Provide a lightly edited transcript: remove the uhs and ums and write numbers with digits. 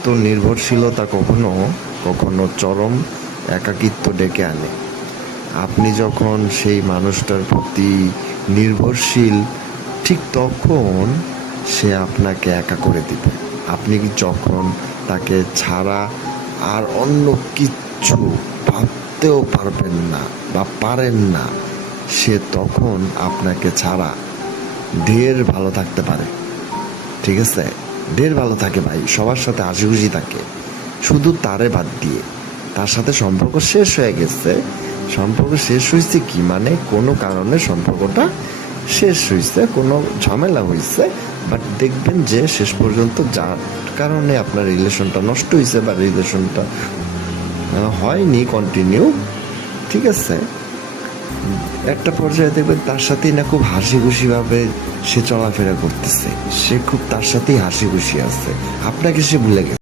আত্মনির্ভরশীলতা কখনো কখনো চরম একাকিত্ব ডেকে আনে। আপনি যখন সেই মানুষটার প্রতি নির্ভরশীল, ঠিক তখন সে আপনাকে একা করে দিবে। আপনি যখন তাকে ছাড়া আর অন্য কিচ্ছু ভাবতেও পারবেন না বা পারেন না, সে তখন আপনাকে ছাড়া ঢের ভালো থাকতে পারে। ঠিক আছে, ঢের ভালো থাকে ভাই, সবার সাথে হাসি খুশি থাকে, শুধু তারে বাদ দিয়ে। তার সাথে সম্পর্ক শেষ হয়ে গেছে। সম্পর্ক শেষ হয়েছে কি মানে, কোনো কারণে সম্পর্কটা শেষ হয়েছে, কোনো ঝামেলা হয়েছে, বাট দেখবেন যে শেষ পর্যন্ত যার কারণে আপনার রিলেশনটা নষ্ট হয়েছে বা রিলেশনটা হয়নি কন্টিনিউ, ঠিক আছে, একটা পর্যায়ে দেখবেন তার সাথেই না খুব হাসি খুশিভাবে সে চলাফেরা করতেছে, সে খুব তার সাথেই হাসি খুশি আছে, আপনাকে সে ভুলে গেছে।